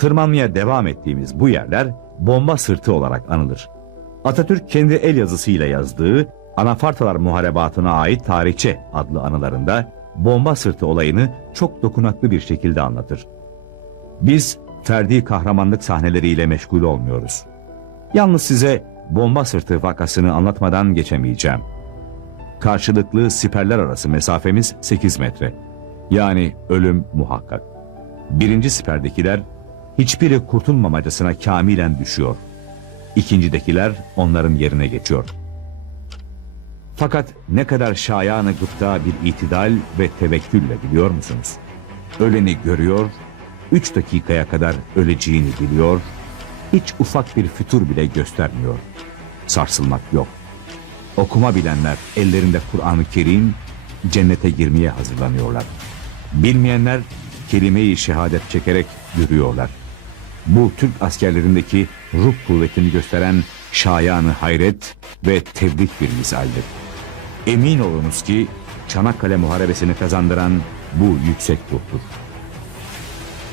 Tırmanmaya devam ettiğimiz bu yerler bomba sırtı olarak anılır. Atatürk kendi el yazısıyla yazdığı Anafartalar Muharebatı'na ait Tarihçe adlı anılarında bomba sırtı olayını çok dokunaklı bir şekilde anlatır. Biz ferdi kahramanlık sahneleriyle meşgul olmuyoruz. Yalnız size bomba sırtı vakasını anlatmadan geçemeyeceğim. Karşılıklı siperler arası mesafemiz 8 metre. Yani ölüm muhakkak. Birinci siperdekiler hiçbiri kurtulmamacasına kamilen düşüyor. İkincidekiler onların yerine geçiyor. Fakat ne kadar şayanı gıpta bir itidal ve tevekkülle biliyor musunuz? Öleni görüyor, üç dakikaya kadar öleceğini biliyor, hiç ufak bir fütur bile göstermiyor. Sarsılmak yok. Okuma bilenler ellerinde Kur'an-ı Kerim cennete girmeye hazırlanıyorlar. Bilmeyenler kelime-i şehadet çekerek yürüyorlar. Bu Türk askerlerindeki ruh kuvvetini gösteren şayanı hayret ve tebrik bir misaldir. Emin olunuz ki Çanakkale Muharebesi'ni kazandıran bu yüksek ruhtur.